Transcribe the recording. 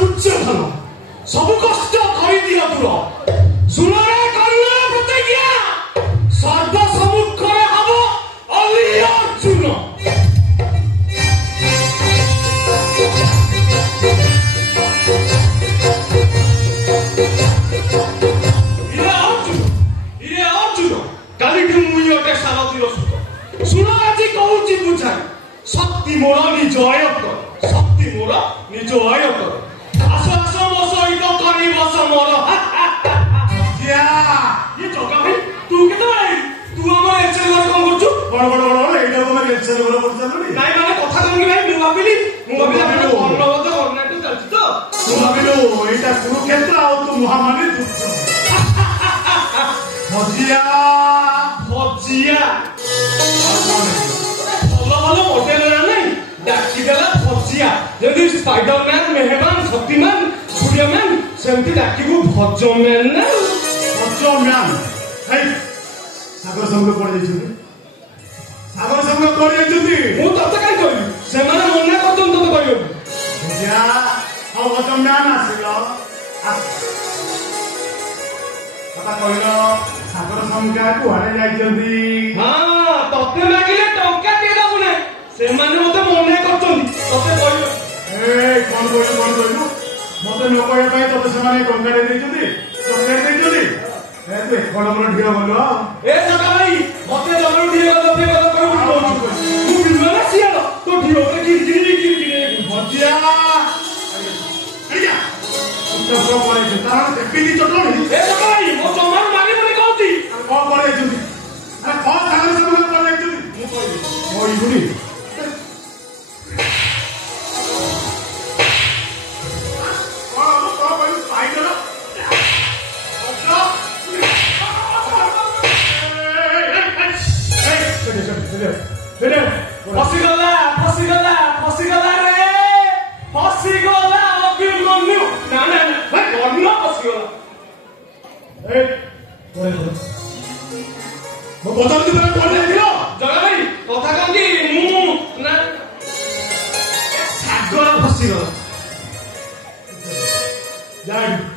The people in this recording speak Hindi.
तुच्छ धन सब कष्ट धरी दिया दूर सुनरे करुणा प्रतिज्ञा सर्व सम्मुखरे हब अली अर्जुन शक्ति मोर निज आयत्तर शक्ति मोर निज आयत्तर आस आस मो सहित करिब समर ये जगा भाई तू केते आई तू हमर एचएल घर कोन करछु बड़ बड़ बड़ एटा को मैं एचएल घर पर चलनी नाही माने कथा कोन कि भाई मु भाबिली अन्नवत कर्नाटक चलछि तो तू भाबिलो एटा कुरुक्षेत्र आ तू महामानी तुच्छ भजिया भजिया भलो होटल नहीं डाकी देला भजिया जदी स्पाइडरमैन मेहमान शक्तिमान सूर्यमैन सेमती डाकी को भजमैन ना भजमैन हे सागर संग पड़ जाइछुती सागर संग पड़ जाइछुती मु तते काई कहली से माने मना करतन तते कहयो भजिया आ भजमैन आसिलो पता कहलो सागर संख्या को आने जाइछुती हां तते लागिले टंका से माने मते मने करछंती तते कहलो ए कोन कहलु मते न कहय पई तते से माने टंका दे देछंती चॉकलेट देछंती ए तू कोडमर ढियो बोलो ए जगा भाई मते जमरो ढियो बोलो पे बोलो कर तू बिलवाना सियालो तो ढियो पे गिर भजिया अरिया तो को पड़े छै तार से पीली चटनी ए जगा भाई मो जमरो माने मने कहती को पड़े छुती अरे को सागर सब पड़े छुती मु कहली ओई गुनी फसीगला रे फसीगला अभिमन्यु ना ना भाई कौन फसीगला ए मो बता दे पर कौन लेथिलो जगा भाई कथा कहंदी मु ना सागर फसीगला जाई